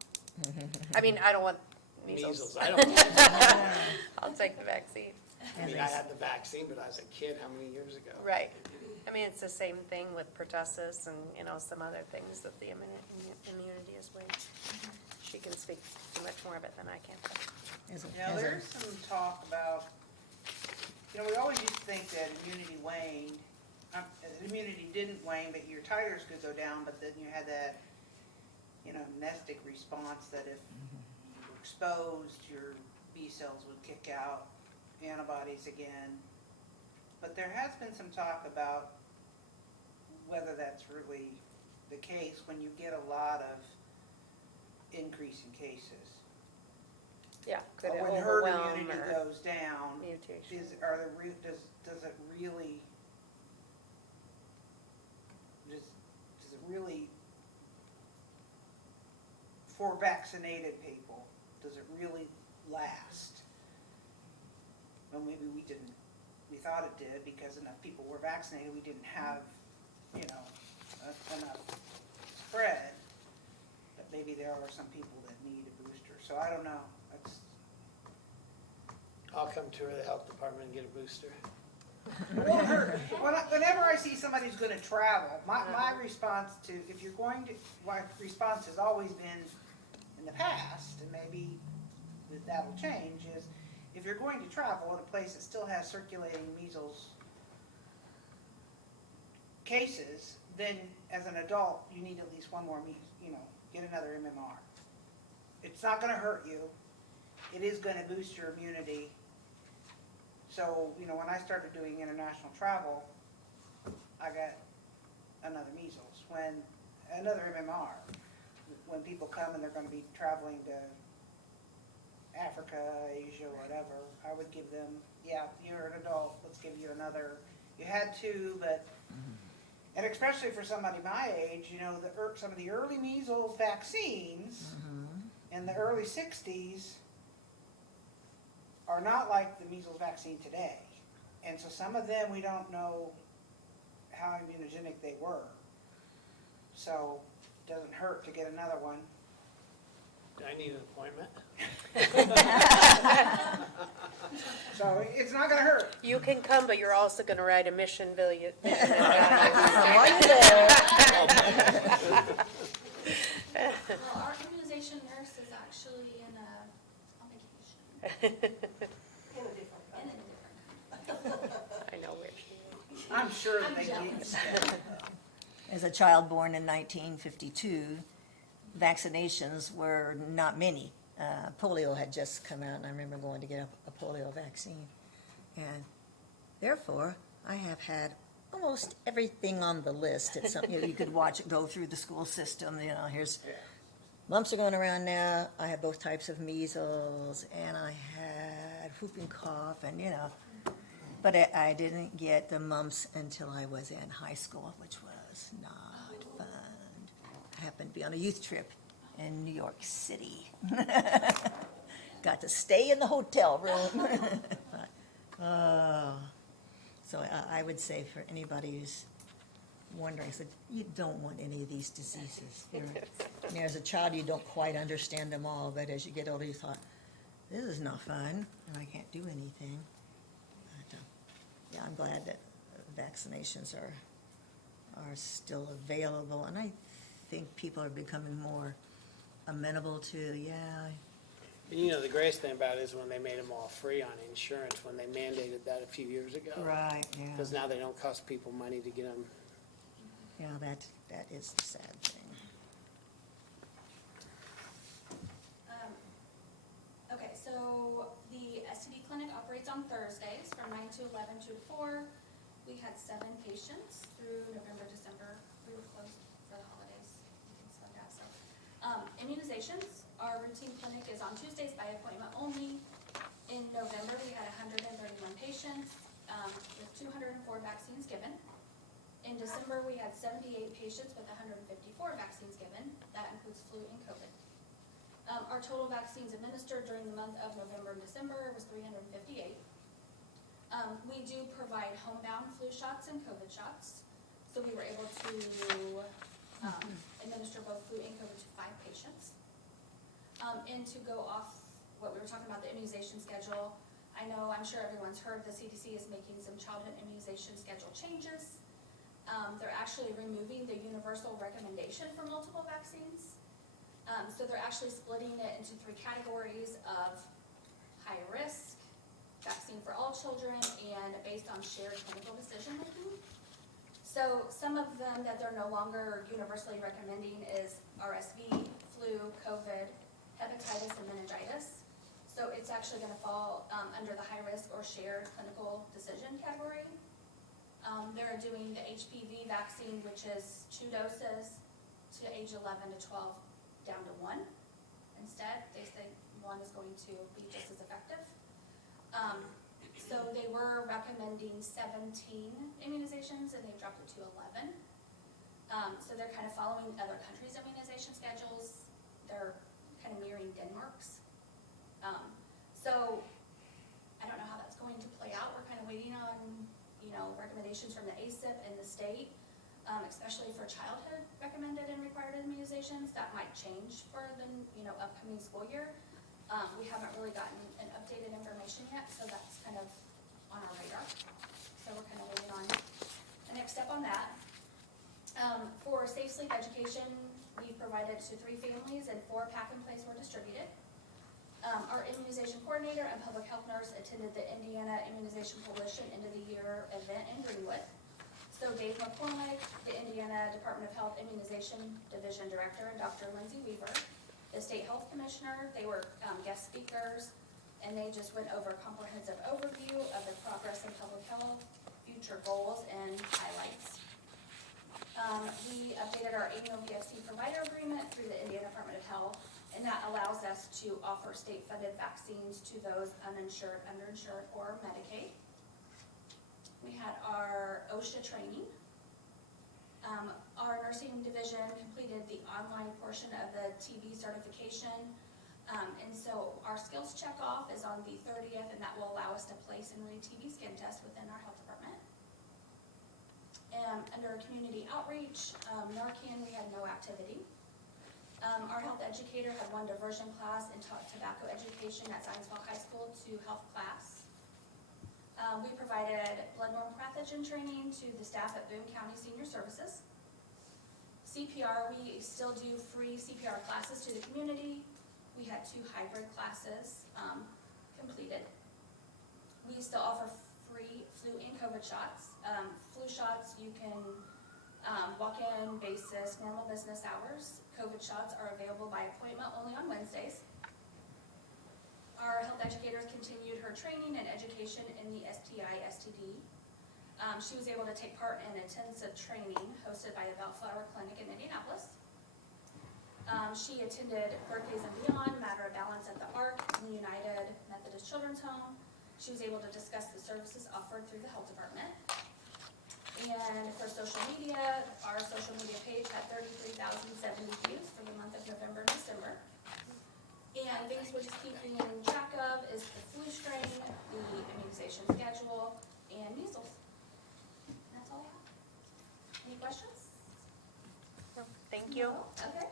I mean, I don't want measles. I don't know. I'll take the vaccine. I mean, I had the vaccine, but I was a kid how many years ago? Right. I mean, it's the same thing with pertussis and, some other things that the immunity is weak. She can speak too much more of it than I can. There's some talk about, we always used to think that immunity waned. Immunity didn't wane, but your titers could go down, but then you had that, amnestic response that if you were exposed, your B cells would kick out antibodies again. But there has been some talk about whether that's really the case when you get a lot of increase in cases. Yeah, could it When herd overwhelm immunity or goes down, mutation? does it really, does it really, for vaccinated people, does it really last? Well, maybe we thought it did because enough people were vaccinated, we didn't have, enough spread. But maybe there are some people that need a booster, so I don't know. I'll come to the health department and get a booster. It won't hurt. Whenever I see somebody who's gonna travel, my response to, if you're going to, my response has always been in the past, and maybe that'll change, is if you're going to travel in a place that still has circulating measles cases, then as an adult, you need at least one more get another MMR. It's not gonna hurt you. It is gonna boost your immunity. So, when I started doing international travel, I got another measles, another MMR. When people come and they're gonna be traveling to Africa, Asia, whatever, I would give them, yeah, you're an adult, let's give you another. You had two, but, and especially for somebody my age, some of the early measles vaccines in the early 60s are not like the measles vaccine today. And so some of them, we don't know how immunogenic they were. So it doesn't hurt to get another one. Do I need an appointment? So it's not gonna hurt. You can come, but you're also gonna ride a mission value. Well, our immunization nurse is actually on vacation. In a different In a different. I know where she is. I'm sure I'm they jealous. do. As a child born in 1952, vaccinations were not many. Polio had just come out, and I remember going to get a polio vaccine. And therefore, I have had almost everything on the list. It's something you could watch it go through the school system. Here's lumps are going around now. I have both types of measles, and I had whooping cough, and but I didn't get the mumps until I was in high school, which was not fun. I happened to be on a youth trip in New York City. Got to stay in the hotel room. So I would say for anybody who's wondering, so you don't want any of these diseases. As a child, you don't quite understand them all, but as you get older, you thought, this is not fun, and I can't do anything. But, yeah, I'm glad that vaccinations are still available, and I think people are becoming more amenable to, And the greatest thing about it is when they made them all free on insurance, when they mandated that a few years ago. right, Because now they don't cost people money to get them. yeah, that is the sad thing. Okay, so the STD clinic operates on Thursdays from 9 to 11, 2 to 4. We had 7 patients through November, December. We were closed for the holidays, things like that. So, immunizations, our routine clinic is on Tuesdays by appointment only. In November, we had 131 patients with 204 vaccines given. In December, we had 78 patients with 154 vaccines given. That includes flu and COVID. Our total vaccines administered during the month of November and December was 358. We do provide homebound flu shots and COVID shots. So we were able to administer both flu and COVID to 5 patients. And to go off what we were talking about, the immunization schedule, I'm sure everyone's heard the CDC is making some childhood immunization schedule changes. They're actually removing the universal recommendation for multiple vaccines. So they're actually splitting it into 3 categories of high risk, vaccine for all children, and based on shared clinical decision making. So some of them that they're no longer universally recommending is RSV, flu, COVID, hepatitis, and meningitis. So it's actually going to fall under the high risk or shared clinical decision category. They're doing the HPV vaccine, which is 2 doses to age 11 to 12 down to 1. Instead, they say 1 is going to be just as effective. So they were recommending 17 immunizations, and they dropped it to 11. So they're kind of following other countries' immunization schedules. They're kind of mirroring Denmark's. So I don't know how that's going to play out. We're kind of waiting on, recommendations from the ACIP and the state, especially for childhood recommended and required immunizations. That might change for the, upcoming school year. We haven't really gotten an updated information yet, so that's kind of on our radar. So so we're kind of waiting on the next step on that. For safe sleep education, we provided to 3 families and 4 pack-and-plays were distributed. Our immunization coordinator and public health nurse attended the Indiana Immunization Coalition End of the Year event in Greenwood. So Dave McCormick, the Indiana Department of Health Immunization Division Director, and Dr. Lindsay Weaver, the State Health Commissioner, they were guest speakers, and they just went over a comprehensive overview of the progress in public health, future goals, and highlights. We updated our annual VFC provider agreement through the Indiana Department of Health, and that allows us to offer state-funded vaccines to those uninsured, underinsured, or Medicaid. We had our OSHA training. Our nursing division completed the online portion of the TB certification. And so our skills checkoff is on the 30th, and that will allow us to place and read TB skin tests within our health department. Under community outreach, Narcan, we had no activity. Our health educator had 1 diversion class and taught tobacco education at Zionsville High School to health class. We provided bloodborne pathogen training to the staff at Boone County Senior Services. CPR, we still do free CPR classes to the community. We had 2 hybrid classes completed. We still offer free flu and COVID shots. Flu shots, you can walk-in basis, normal business hours. COVID shots are available by appointment only on Wednesdays. Our health educators continued her training and education in the STI/STD. She was able to take part in intensive training hosted by the Bellflower Clinic in Indianapolis. She attended Birthdays and Beyond, Matter of Balance at the Ark, and the United Methodist Children's Home. She was able to discuss the services offered through the health department. And for social media, our social media page had 33,070 views for the month of November and December. And things we're just keeping track of is the flu strain, the immunization schedule, and measles. And that's all I have. Any questions? No, thank you. No? Okay.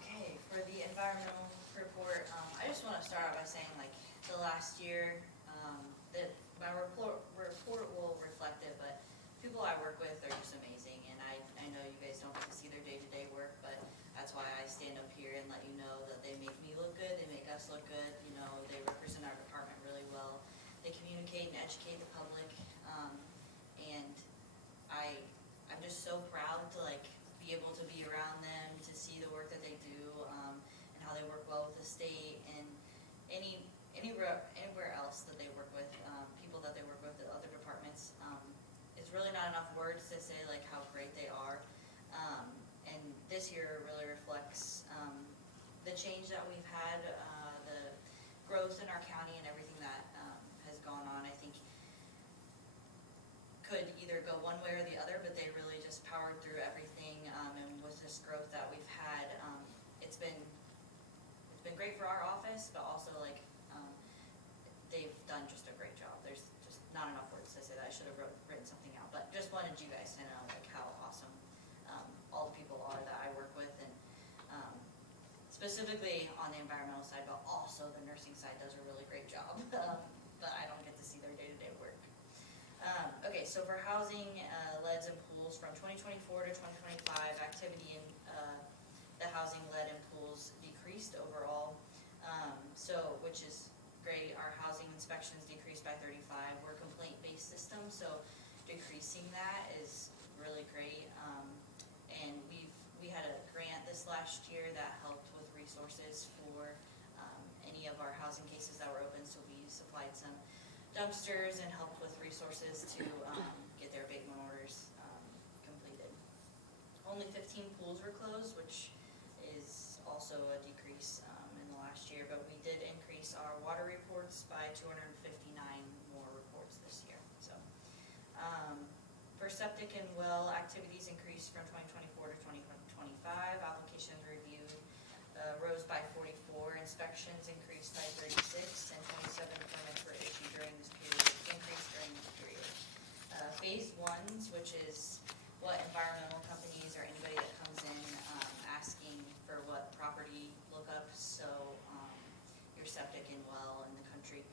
Okay, for the environmental report, I just want to start out by saying, like, the last year, that my report will reflect it, but people I work with are just amazing, and I know you guys don't get to see their day-to-day work, but that's why I stand up here and let you know that they make me look good, they make us look good, you know, they represent our department really well. They communicate and educate the public, and I'm just so proud to, like, be able to be around them, to see the work that they do, and how they work well with the state, and anywhere else that they work with, people that they work with at other departments. It's really not enough words to say, like, how great they are. And this year really reflects the change that we've had, the growth in our county and everything that has gone on. I think could either go one way or the other, but they really just powered through everything. And with this growth that we've had, it's been great for our office, but also, like, they've done just a great job. There's just not enough words to say that. I should have written something out, but just wanted you guys to know, like, how awesome all the people are that I work with, and specifically on the environmental side, but also the nursing side does a really great job, but I don't get to see their day-to-day work. Okay, so for housing, leads and pools from 2024 to 2025, activity in the housing lead and pools decreased overall, which is great. Our housing inspections decreased by 35. We're a complaint-based system, so decreasing that is really great. And we had a grant this last year that helped with resources for any of our housing cases that were open, so we supplied some dumpsters and helped with resources to get their abatement orders completed. Only 15 pools were closed, which is also a decrease in the last year, but we did increase our water reports by 259 more reports this year. So for septic and well, activities increased from 2024 to 2025. Applications reviewed rose by 44. Inspections increased by 36, and 27 permits were issued during this period, increased during this period. Phase ones, which is what environmental companies or anybody that comes in asking for what property lookups, so your your septic and well in the country.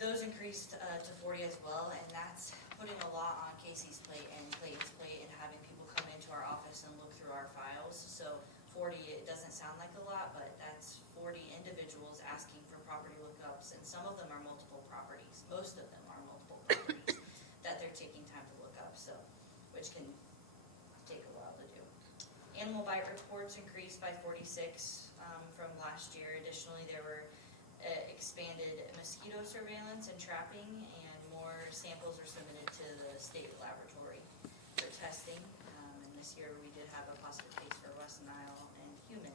Those increased to 40 as well, and that's putting a lot on Casey's plate and Clayton's plate and having people come into our office and look through our files. So 40, it doesn't sound like a lot, but that's 40 individuals asking for property lookups, and some of them are multiple properties. Most of them are multiple properties that they're taking time to look up, so, which can take a while to do. Animal bite reports increased by 46 from last year. Additionally, there were expanded mosquito surveillance and trapping, and more samples were submitted to the state laboratory for testing. And this year, we did have a positive case for West Nile and human,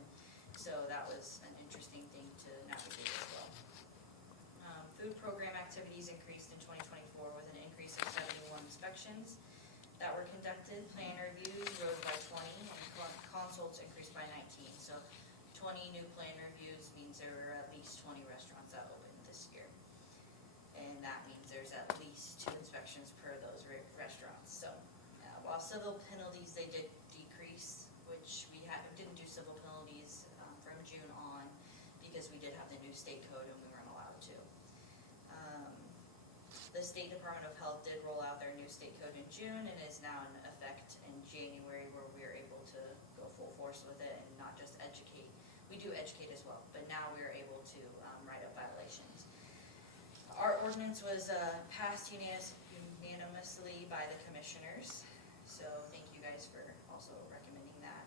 so that was an interesting thing to navigate as well. Food program activities increased in 2024 with an increase of 71 inspections that were conducted. Plan reviews rose by 20, and consults increased by 19. So 20 new plan reviews means there were at least 20 restaurants that opened this year. And that means there's at least 2 inspections per those restaurants. So while civil penalties, they did decrease, which we didn't do civil penalties from June on because we did have the new state code and we weren't allowed to. The State Department of Health did roll out their new state code in June and is now in effect in January, where we are able to go full force with it and not just educate. We do educate as well, but now we are able to write up violations. Our ordinance was passed unanimously by the commissioners, so thank you guys for also recommending that.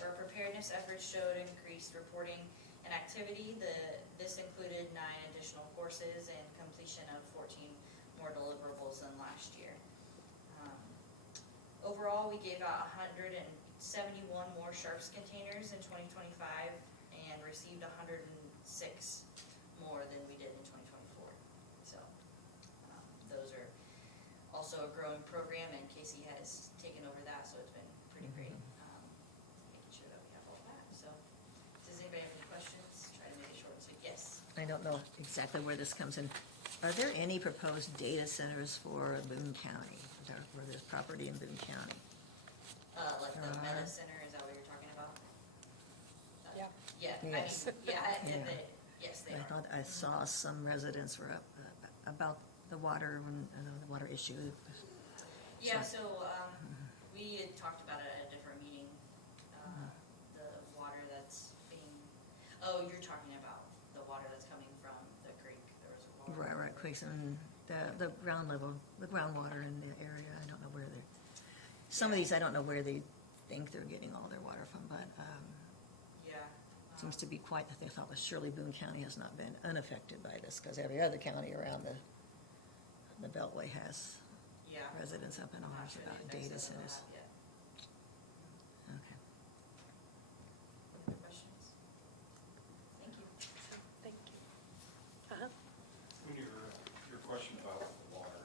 Our preparedness efforts showed increased reporting and activity. This included 9 additional courses and completion of 14 more deliverables than last year. Overall, we gave out 171 more Sharps containers in 2025 and received 106 more than we did in 2024. So those are also a growing program, and Casey has taken over that, so it's been pretty great. Making sure that we have all that. So does anybody have any questions? Try to make it short and sweet. Yes. I don't know exactly where this comes in. Are there any proposed data centers for Boone County, where there's property in Boone County? Like the Meta Center, is that what you're talking about? Yeah. Yeah, Yes. Yes, they I are. thought I saw some residents were up about the water, the water issue. Yeah, so, we had talked about it at a different meeting, the water that's being, oh, you're talking about the water that's coming from the creek, the reservoir. Right, creeks and the ground level, the groundwater in the area, I don't know where they're, some of these, I don't know where they think they're getting all their water from, but, Yeah. seems to be quite, I thought was surely Boone County has not been unaffected by this, because every other county around the Beltway has Yeah. residents up in I'm not arms sure the about effects data of centers. that yet. Okay. Any other questions? Thank you. Thank you. Uh-huh. Your question about the water,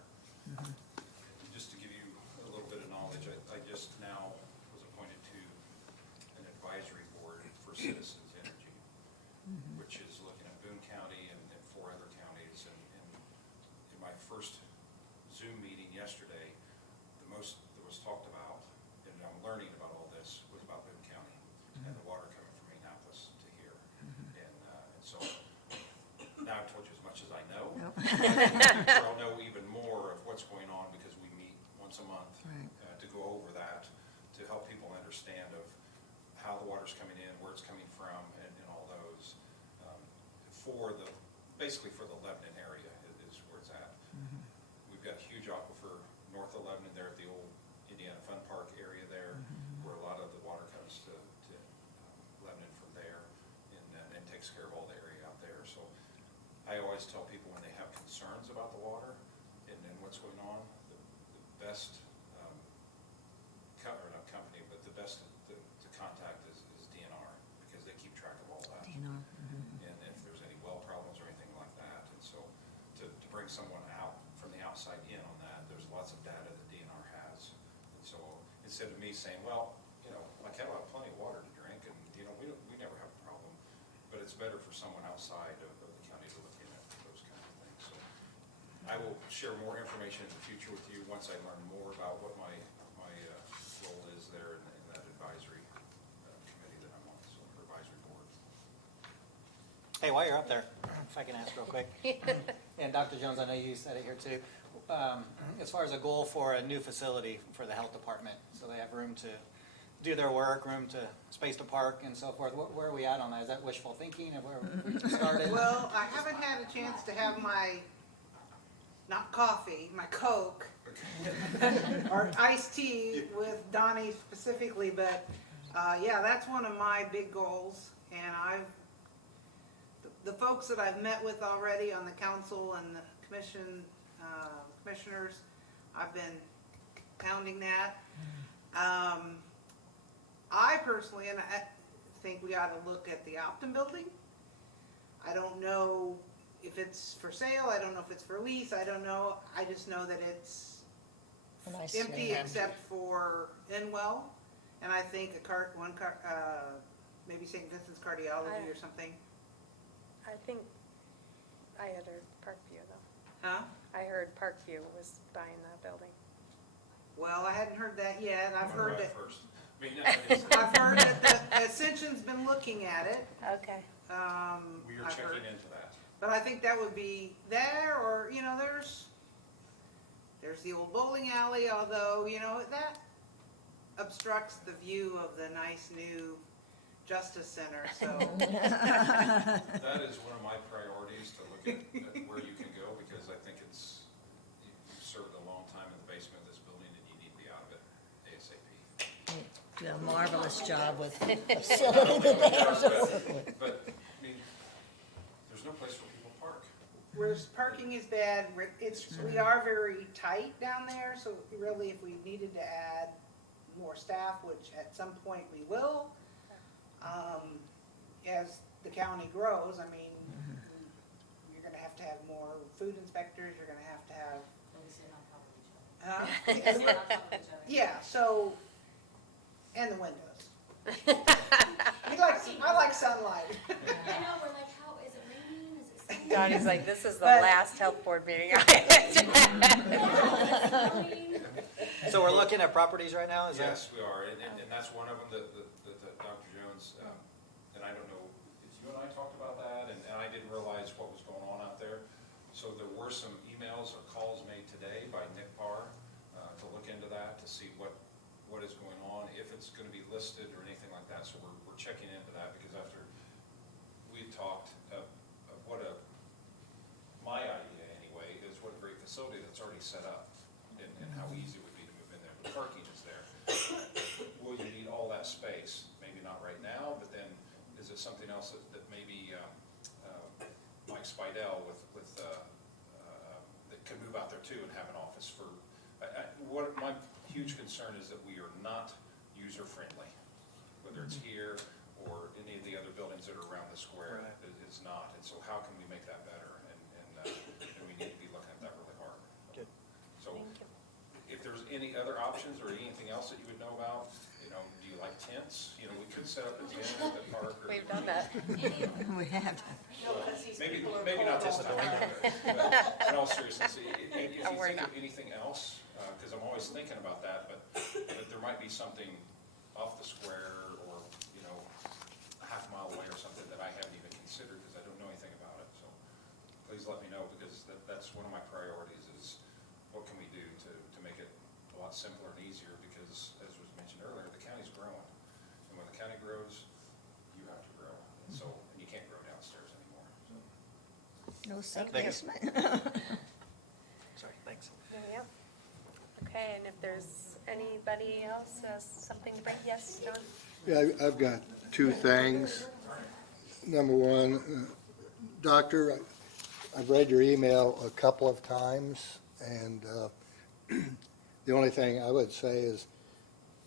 just to give you a little bit of knowledge, I just now was appointed to an advisory board for Citizens Energy, which is looking at Boone County and 4 other counties. And in my first Zoom meeting yesterday, the most that was talked about, and I'm learning about all this, was about Boone County and the water coming from Indianapolis to here. And so now I've told you as much as I know. Nope. I'll know even more of what's going on because we meet once a month Right. to go over that, to help people understand of how the water's coming in, where it's coming from, and all those. Basically for the Lebanon area is where it's at. We've got a huge aquifer north of Lebanon there at the old Indiana Fun Park area there, where a lot of the water comes to Lebanon from there and takes care of all the area out there. So I always tell people when they have concerns about the water and what's going on, the best company, but the best to contact is DNR, because they keep track of all that. DNR, And if there's any well problems or anything like that. And so to bring someone out from the outside in on that, there's lots of data that DNR has. And so instead of me saying, well, my cattle have plenty of water to drink and, we never have a problem, but it's better for someone outside of the county to look in at those kind of things. So I will share more information in the future with you once I learn more about what my role is there in that advisory committee that I'm on, so advisory board. Hey, while you're up there, if I can ask real quick, and Dr. Jones, I know you said it here too, as far as a goal for a new facility for the health department, so they have room to do their work, room to, space to park and so forth, where are we at on that? Is that wishful thinking, of where we started? Well, I haven't had a chance to have my, not coffee, my Coke, or iced tea with Donnie specifically, but, yeah, that's one of my big goals, and the folks that I've met with already on the council and the commissioners, I've been pounding that. I personally, and I think we ought to look at the Optum building. I don't know if it's for sale, I don't know if it's for lease, I don't know, I just know that it's A nice empty area. except for Inwell, and I think maybe St. Vincent's Cardiology or something, I think I had heard Parkview though. huh? I heard Parkview was buying that building. Well, I hadn't heard that yet, I've heard that, First. I mean, it's- I've heard that the Ascension's been looking at it, Okay. we are I've heard. checking into that. But I think that would be there, or, you know, there's the old bowling alley, although, you know, that obstructs the view of the nice new Justice Center, so. That is one of my priorities, to look at where you can go, because I think you've served a long time in the basement of this building, and you need to be out of it ASAP. Do a marvelous job with facility that they have to work with. But, I mean, there's no place for people to park. Where parking is bad, we are very tight down there, so really if we needed to add more staff, which at some point we will, as the county grows, I mean, you're gonna have to have more food inspectors, you're gonna have to have, Maybe sit on top of each other. huh? Sit on top of each other. Yeah, so, and the windows. I like sunlight. I know, we're like, how, is it raining, is it sunny? Donnie's like, this is the But- last health board meeting I Snowing. So we're looking at properties right now, is that? Yes, we are, and that's one of them that Dr. Jones, and I don't know, if you and I talked about that, and I didn't realize what was going on out there. So there were some emails or calls made today by Nick Parr to look into that, to see what is going on, if it's gonna be listed or anything like that. So we're checking into that, because after we talked of my idea anyway, is what a great facility that's already set up, and how easy it would be to move in there. The parking is there. Will you need all that space? Maybe not right now, but then is it something else that maybe Mike Spidell that could move out there too and have an office for, what my huge concern is that we are not user-friendly, whether it's here or any of the other buildings that are around the square. It's not, and so how can we make that better? And we need to be looking at that really hard. Good. So, Thank you. if there's any other options or anything else that you would know about, do you like tents? We could set up a tent at the park, or We've done that. We have. No, 'cause these maybe people are not cold this all time. the time. But in all seriousness, if you Don't worry think of about it. anything else, because I'm always thinking about that, but there might be something off the square or a half mile away or something that I haven't even considered, because I don't know anything about it. So please let me know, because that's one of my priorities, is what can we do to make it a lot simpler and easier, because as was mentioned earlier, the county's growing. And when the county grows, you have to grow. And so, and you can't grow downstairs anymore, so. No Thanks. self-investment. Sorry, thanks. Yeah. Okay, and if there's anybody else has something to bring, yes, Don? Yeah, I've got two things. Number one, Doctor, I've read your email a couple of times, and the only thing I would say is,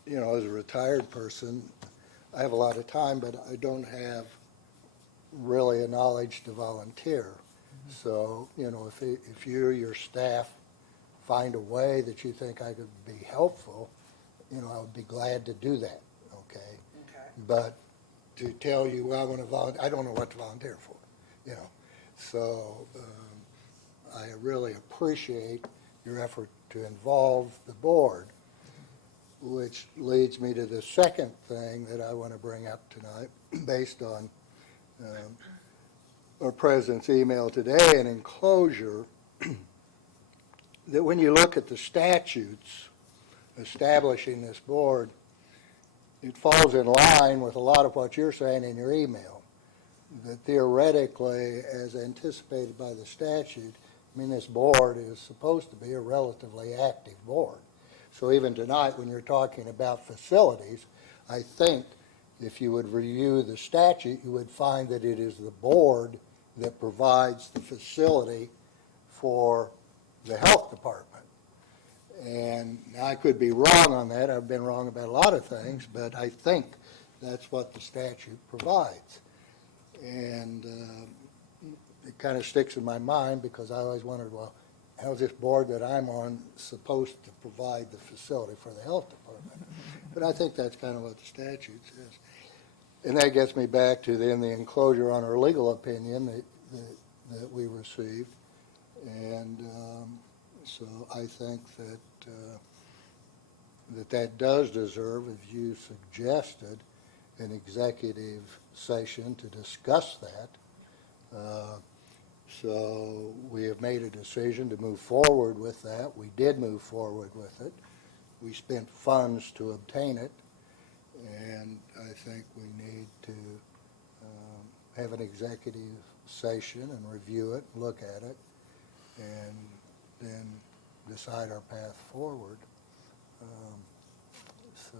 as a retired person, I have a lot of time, but I don't have really a knowledge to volunteer. So, if you or your staff find a way that you think I could be helpful, I would be glad to do that, okay? Okay. But to tell you, I want to volunteer, I don't know what to volunteer for, So I really appreciate your effort to involve the board, which leads me to the second thing that I want to bring up tonight, based on or President's email today, an enclosure, that when you look at the statutes establishing this board, it falls in line with a lot of what you're saying in your email. That theoretically, as anticipated by the statute, I mean, this board is supposed to be a relatively active board. So even tonight, when you're talking about facilities, I think if you would review the statute, you would find that it is the board that provides the facility for the health department. And I could be wrong on that. I've been wrong about a lot of things, but I think that's what the statute provides. And it kind of sticks in my mind because I always wondered, well, how's this board that I'm on supposed to provide the facility for the health department? But I think that's kind of what the statute says. And that gets me back to then the enclosure on our legal opinion that we received. And so I think that that does deserve, as you suggested, an executive session to discuss that. So we have made a decision to move forward with that. We did move forward with it. We spent funds to obtain it, and I think we need to have an executive session and review it, look at it, and then decide our path forward. So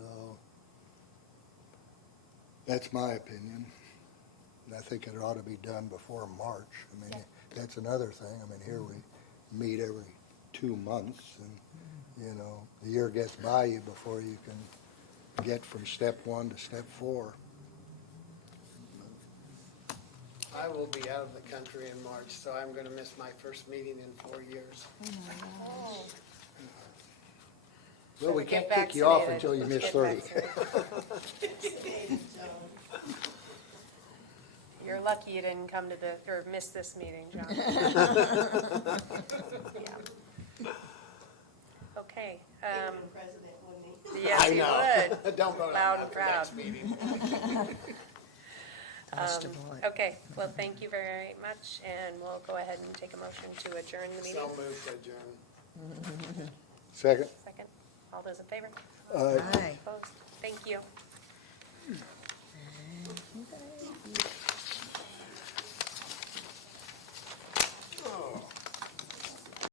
that's my opinion. And I think it ought to be done before March. I mean, that's another thing. I mean, here we meet every 2 months, and, you know, the year gets by you before you can get from step 1 to step 4. I will be out of the country in March, so I'm going to miss my first meeting in 4 years. Well, we So get can't kick you off vaccinated. until you miss Get 30. vaccinated. You're lucky you didn't come to the, or miss this meeting, John. Yeah. Okay. He'd been president, wouldn't he? Yes, I you know. would. Don't go Loud down and the next proud. meeting. Constable. Okay, well, thank you very much, and we'll go ahead and take a motion to adjourn the meeting. So moved to adjourn. Second? Second, all those in favor? Aye. Opposed? Thank you.